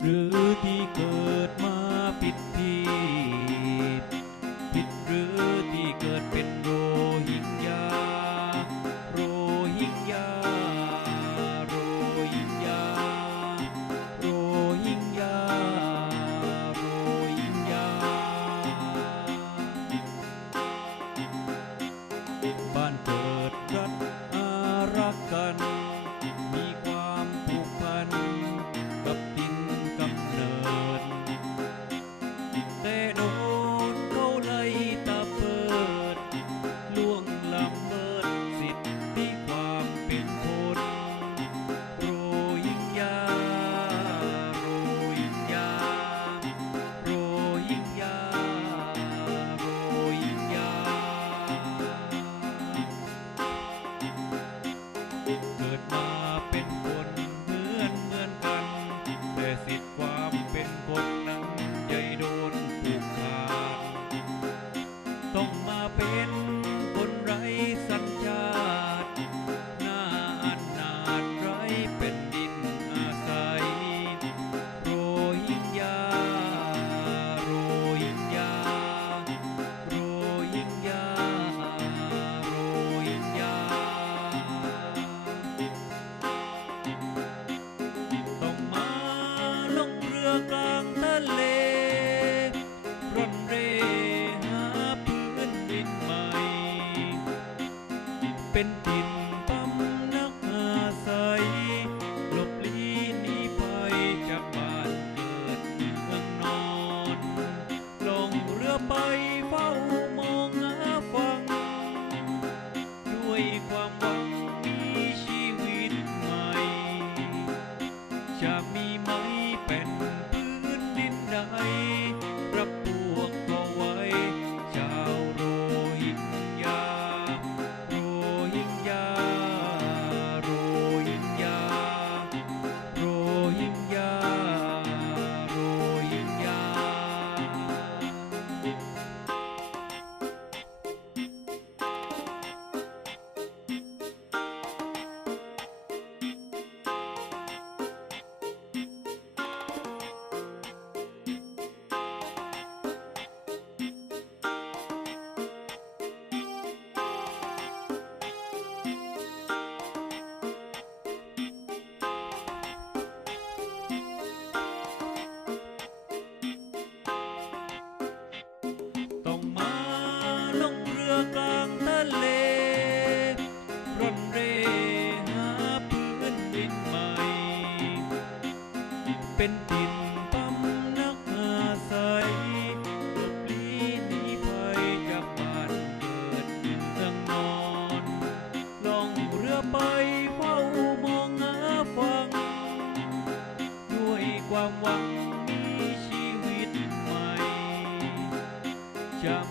หรือที่เกิดมาผิดที เป็นดิน Yeah.